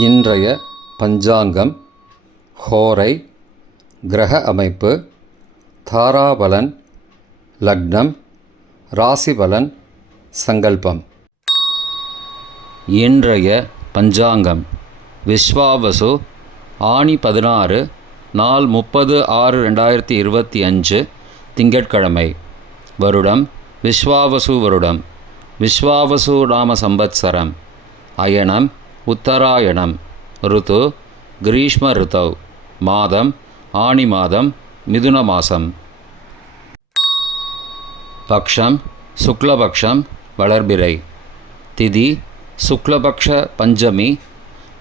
இன்றைய பஞ்சாங்கம், ஹோரை, கிரக அமைப்பு, தாராபலன், லக்னம், ராசிபலன், சங்கல்பம். இன்றைய பஞ்சாங்கம் விஸ்வாவசு ஆனி 16 நாள் 30/6/2025 திங்கட்கிழமை. வருடம் விஸ்வாவசு வருடம். விஸ்வாவசு நாம சம்பத்சரம். அயனம் உத்தராயணம். ருத்து கிரீஷ்ம ருத்தவ். மாதம் ஆனி மாதம், மிதுன மாதம். பக்ஷம் சுக்லபக்ஷம், வளர்பிறை. திதி சுக்லபக்ஷ பஞ்சமி,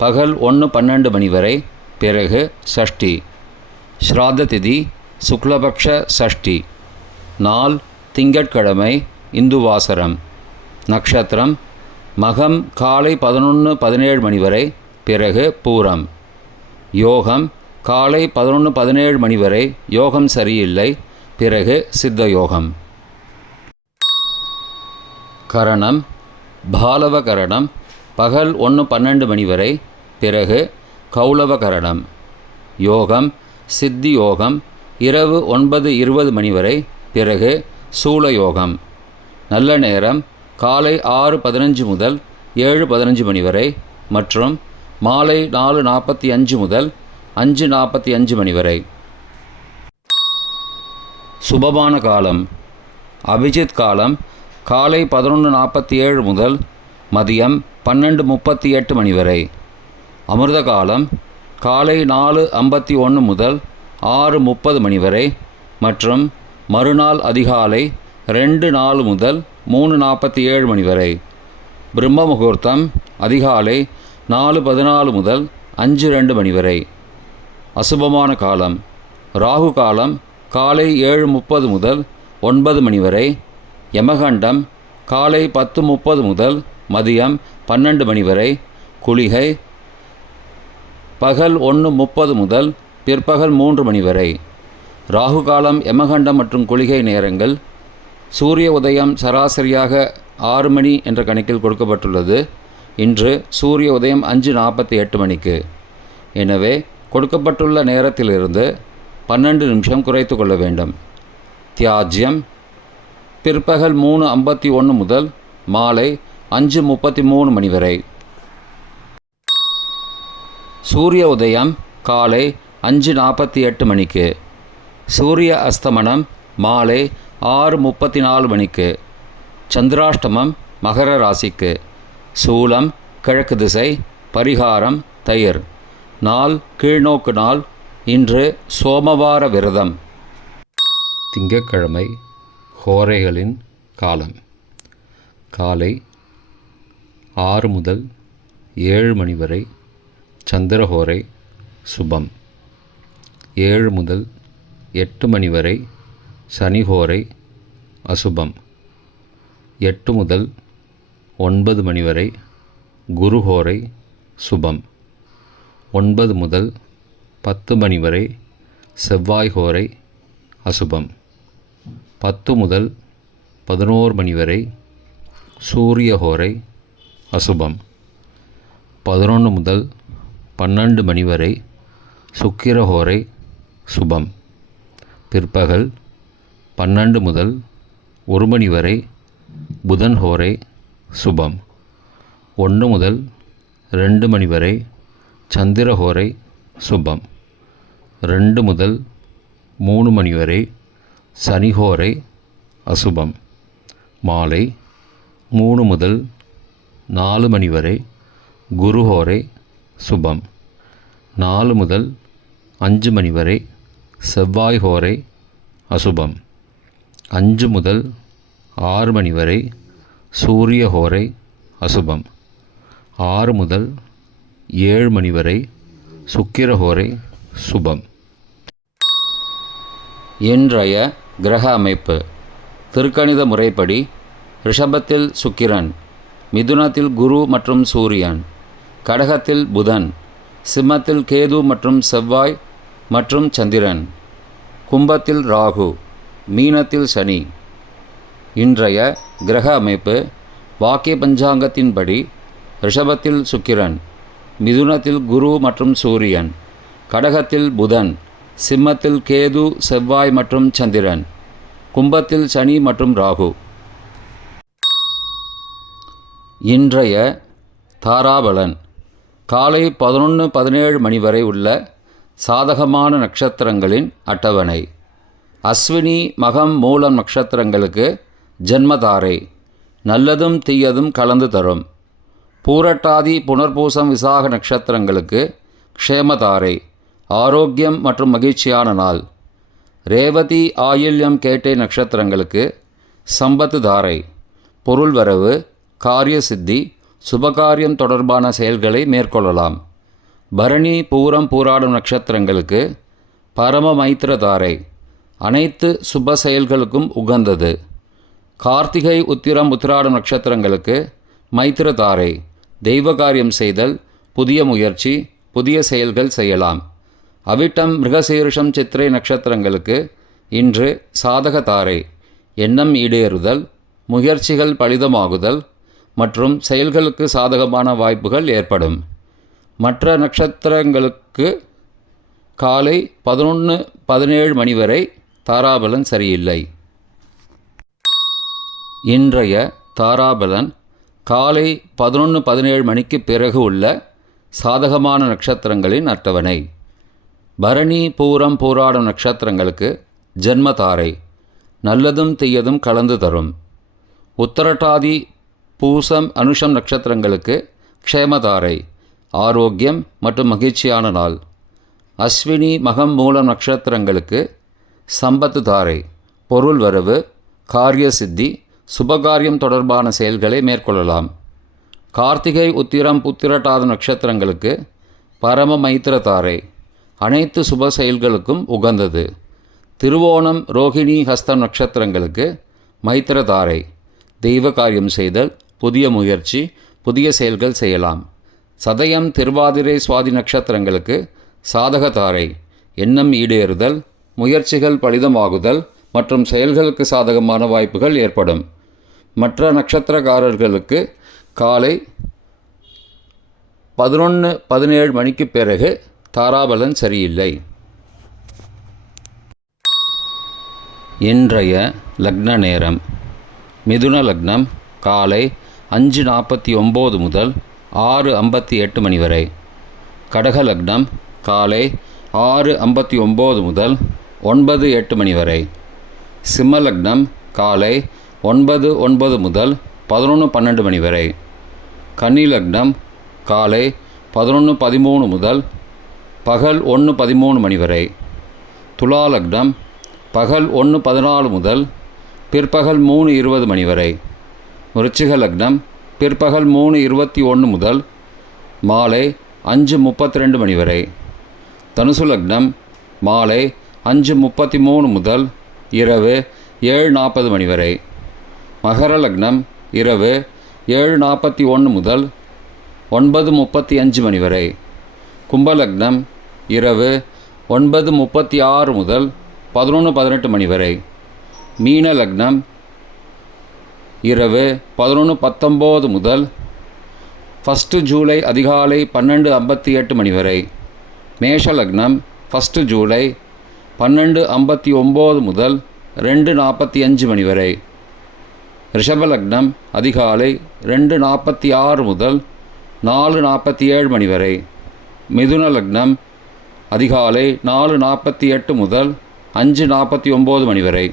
பகல் 1:12 மணி வரை, பிறகு சஷ்டி. ஸ்ராத்த திதி சுக்லபக்ஷ சஷ்டி. நாள் திங்கட்கிழமை, இந்துவாசரம். நக்ஷத்திரம் மகம் காலை 11:17 மணி வரை, பிறகு பூரம். யோகம் காலை 11:17 மணி வரை, யோகம் சரியில்லை, பிறகு சித்த யோகம். கரணம் பாலவ கரணம், பகல் 1:12 மணி வரை, பிறகு கௌளவ கரணம். யோகம் சித்தி யோகம் இரவு 9:20 மணி வரை, பிறகு சூல யோகம். நல்ல நேரம் காலை 6:15 முதல் 7:15 மணி வரை மற்றும் மாலை 4:45 முதல் 5:45 மணி வரை. சுபமான காலம் அபிஜித் காலம் காலை 11:47 முதல் மதியம் 12:38 மணி வரை. அமிர்த காலம் காலை 4:51 முதல் 6:30 மணி வரை மற்றும் மறுநாள் அதிகாலை 2:04 முதல் 3:47 மணி வரை. பிரம்ம முகூர்த்தம் அதிகாலை 4:14 முதல் 5:02 மணி வரை. அசுபமான காலம் ராகு காலம் காலை 7:30 முதல் 9 மணி வரை. யமகண்டம் காலை 10:30 முதல் மதியம் 12 மணி வரை. குளிகை பகல் 1:30 முதல் பிற்பகல் 3 மணி வரை. ராகு காலம், யமகண்டம் மற்றும் குளிகை நேரங்கள். சூரிய உதயம் சராசரியாக 6 மணி என்ற கணக்கில் கொடுக்கப்பட்டுள்ளது. இன்று சூரிய உதயம் 5:48 மணிக்கு. எனவே கொடுக்கப்பட்டுள்ள நேரத்திலிருந்து 12 நிமிஷம் குறைத்து கொள்ள வேண்டும். தியாஜ்யம் பிற்பகல் 3:51 முதல் மாலை 5:33 மணி வரை. சூரிய உதயம் காலை 5:48 மணிக்கு. சூரிய அஸ்தமனம் மாலை 6:34 மணிக்கு. சந்திராஷ்டமம் மகர ராசிக்கு. சூலம் கிழக்கு திசை. பரிகாரம் தயிர். நாள் கீழ்நோக்கு நாள். இன்று சோமவார விரதம். திங்கட்கிழமை. ஹோரைகளின் காலம் காலை 6 முதல் 7 மணி வரை சந்திரஹோரை சுபம். 7 முதல் 8 மணி வரை சனிஹோரை அசுபம். 8 முதல் 9 மணி வரை குருஹோரை சுபம். 9 முதல் 10 மணி வரை செவ்வாய்ஹோரை அசுபம். 10 முதல் 11 மணி வரை சூரியஹோரை அசுபம். 11 முதல் 12 மணி வரை சுக்கிரஹோரை சுபம். பிற்பகல் 12 முதல் 1 மணி வரை புதன் ஹோரை சுபம். 1 முதல் 2 மணி வரை சந்திரஹோரை சுபம். 2 முதல் 3 மணி வரை சனிஹோரை அசுபம். மாலை 3 முதல் 4 மணி வரை குருஹோரை சுபம். 4 முதல் 5 மணி வரை செவ்வாய்ஹோரை அசுபம். 5 முதல் 6 மணி வரை சூரியஹோரை அசுபம். 6 முதல் 7 மணி வரை சுக்கிரஹோரை சுபம். இன்றைய கிரக அமைப்பு. திருக்கணித முறைப்படி ரிஷபத்தில் சுக்கிரன், மிதுனத்தில் குரு மற்றும் சூரியன், கடகத்தில் புதன், சிம்மத்தில் கேது மற்றும் செவ்வாய் மற்றும் சந்திரன், கும்பத்தில் ராகு, மீனத்தில் சனி. இன்றைய கிரக அமைப்பு வாக்கிய பஞ்சாங்கத்தின்படி ரிஷபத்தில் சுக்கிரன், மிதுனத்தில் குரு மற்றும் சூரியன், கடகத்தில் புதன், சிம்மத்தில் கேது, செவ்வாய் மற்றும் சந்திரன், கும்பத்தில் சனி மற்றும் ராகு. இன்றைய தாராபலன். காலை 11:17 மணி வரை உள்ள சாதகமான நட்சத்திரங்களின் அட்டவணை. அஸ்வினி, மகம், மூலம் நட்சத்திரங்களுக்கு ஜென்மதாரை, நல்லதும் தீயதும் கலந்து தரும். பூரட்டாதி, புனர்பூசம், விசாக நட்சத்திரங்களுக்கு க்ஷேமதாரை, ஆரோக்கியம் மற்றும் மகிழ்ச்சியான நாள். ரேவதி, ஆயில்யம், கேட்டை நட்சத்திரங்களுக்கு சம்பத்து தாரை, பொருள் வரவு, காரிய சித்தி, சுபகாரியம் தொடர்பான செயல்களை மேற்கொள்ளலாம். பரணி, பூரம், பூராடம் நட்சத்திரங்களுக்கு பரம மைத்திர தாரை, அனைத்து சுப செயல்களுக்கும் உகந்தது. கார்த்திகை, உத்திரம், உத்திராடம் நட்சத்திரங்களுக்கு மைத்திர தாரை, தெய்வ காரியம் செய்தல், புதிய முயற்சி, புதிய செயல்கள் செய்யலாம். அவிட்டம், மிருகசீரிஷம், சித்திரை நட்சத்திரங்களுக்கு இன்று சாதக தாரை, எண்ணம் ஈடேறுதல், முயற்சிகள் பலிதமாகுதல் மற்றும் செயல்களுக்கு சாதகமான வாய்ப்புகள் ஏற்படும். மற்ற நட்சத்திரங்களுக்கு காலை 11:17 மணி வரை தாராபலன் சரியில்லை. இன்றைய தாராபலன். காலை 11:17 மணிக்கு பிறகு உள்ள சாதகமான நட்சத்திரங்களின் அட்டவணை. பரணி, பூரம், பூராடம் நட்சத்திரங்களுக்கு ஜென்மதாரை, நல்லதும் தீயதும் கலந்து தரும். உத்தரட்டாதி, பூசம், அனுஷம் நட்சத்திரங்களுக்கு க்ஷேமதாரை, ஆரோக்கியம் மற்றும் மகிழ்ச்சியான நாள். அஸ்வினி, மகம், மூலம் நட்சத்திரங்களுக்கு சம்பத்து தாரை, பொருள் வரவு, காரிய சித்தி, சுபகாரியம் தொடர்பான செயல்களை மேற்கொள்ளலாம். கார்த்திகை, உத்திரம், உத்திரட்டாத நட்சத்திரங்களுக்கு பரம மைத்திர தாரை, அனைத்து சுப செயல்களுக்கும் உகந்தது. திருவோணம், ரோகிணி, ஹஸ்தம் நட்சத்திரங்களுக்கு மைத்திர தாரை, தெய்வ காரியம் செய்தல், புதிய முயற்சி, புதிய செயல்கள் செய்யலாம். சதயம், திருவாதிரை, சுவாதி நட்சத்திரங்களுக்கு சாதக தாரை, எண்ணம் ஈடேறுதல், முயற்சிகள் பலிதமாகுதல் மற்றும் செயல்களுக்கு சாதகமான வாய்ப்புகள் ஏற்படும். மற்ற நட்சத்திரக்காரர்களுக்கு காலை 11:17 மணிக்கு பிறகு தாராபலன் சரியில்லை. இன்றைய லக்ன நேரம். மிதுன லக்னம் காலை 5:49 முதல் 6:58 மணி வரை. கடக லக்னம் காலை 6:59 முதல் 9:08 மணி வரை. சிம்ம லக்னம் காலை 9:09 முதல் 11:12 மணி வரை. கன்னி லக்னம் காலை 11:13 முதல் பகல் 1:13 மணி வரை. துலா லக்னம் பகல் 1:14 முதல் பிற்பகல் 3:20 மணி வரை. விருச்சிக லக்னம் பிற்பகல் 3:21 முதல் மாலை 5:32 மணி வரை. தனுசு லக்னம் மாலை 5:33 முதல் இரவு 7:40 மணி வரை. மகர லக்னம் இரவு 7:41 முதல் 9:35 மணி வரை. கும்பலக்னம் இரவு 9:36 முதல் 11:18 மணி வரை. மீன லக்னம் இரவு 11:19 முதல் 1 ஜூலை அதிகாலை 12:58 மணி வரை. மேஷ லக்னம் 1 ஜூலை 12:59 முதல் 2:45 மணி வரை. ரிஷப லக்னம் அதிகாலை 2:46 முதல் 4:47 மணி வரை. மிதுன லக்னம் அதிகாலை 4:48 முதல் 5:49 மணி வரை.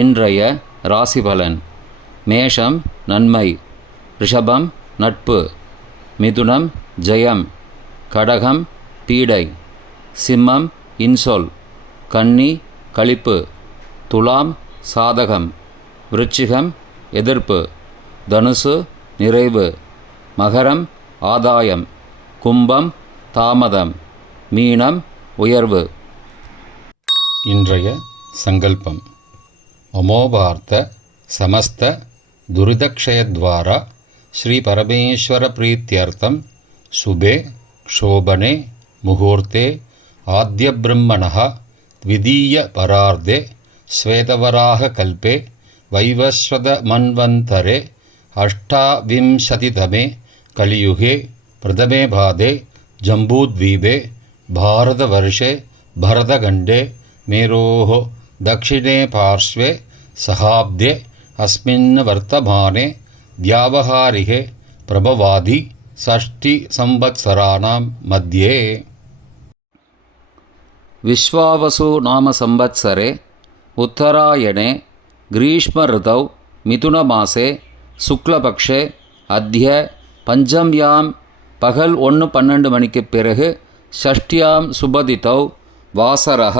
இன்றைய ராசிபலன். மேஷம் நன்மை, ரிஷபம் நட்பு, மிதுனம் ஜெயம், கடகம் பீடை, சிம்மம் இன்சொல், கன்னி களிப்பு, துலாம் சாதகம், விருச்சிகம் எதிர்ப்பு, தனுசு நிறைவு, மகரம் ஆதாயம், கும்பம் தாமதம், மீனம் உயர்வு. இன்றைய சங்கல்பம். மமோபார்த்த சமஸ்த துரிதக்ஷயத்வாரா ஸ்ரீ பரமேஸ்வர பிரீத்தியர்த்தம் சுபே க்ஷோபனே முகூர்த்தே ஆத்ய பிரம்மணः த்விதீய பரார்த்தே ஸ்வேதவராக கல்பே வைவஸ்வத மன்வந்தரே अष्टाविंशतितमे कलियुगे प्रथमे पादे जम्बूद्वीपे भारतवर्षे भरतखण्डे मेरोः दक्षिणे पार्श्वे सहाब्दे अस्मिन् वर्तमाने व्यावहारिके प्रभवादि षष्टिसंवत्सराणां मध्ये विश्वावसु नाम संवत्सरे उत्तरायणे ग्रीष्मऋतौ मिथुनमासे शुक्लपक्षे अद्य पञ्चम्यां पगल 1:12 மணிக்கு பிறகு षष्ट्यां सुबदितौ वासरः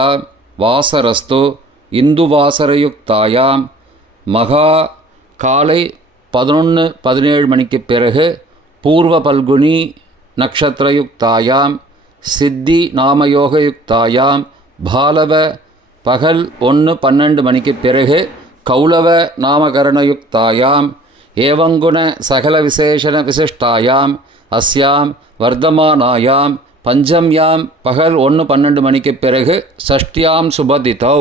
वासरस्तु இந்துவாசரயுக்தாயாம் மகா காலை 11:17 மணிக்கு பிறகு பூர்வ பல்குனி நக்ஷத்திரயுக்தாயாம் சித்தி நாமயோகயுக்தாயாம் பாலவ பகல் 1:12 மணிக்கு பிறகு கௌலவ நாமகரணயுக்தாயாம் ஏவங்குண சகல விசேஷண விசிஷ்டாயாம் அஸ்யாம் வர்தமானாயாம் பஞ்சம்யாம் பகல் 1:12 மணிக்கு பிறகு ஷஷ்டியாம் சுபதிதௌ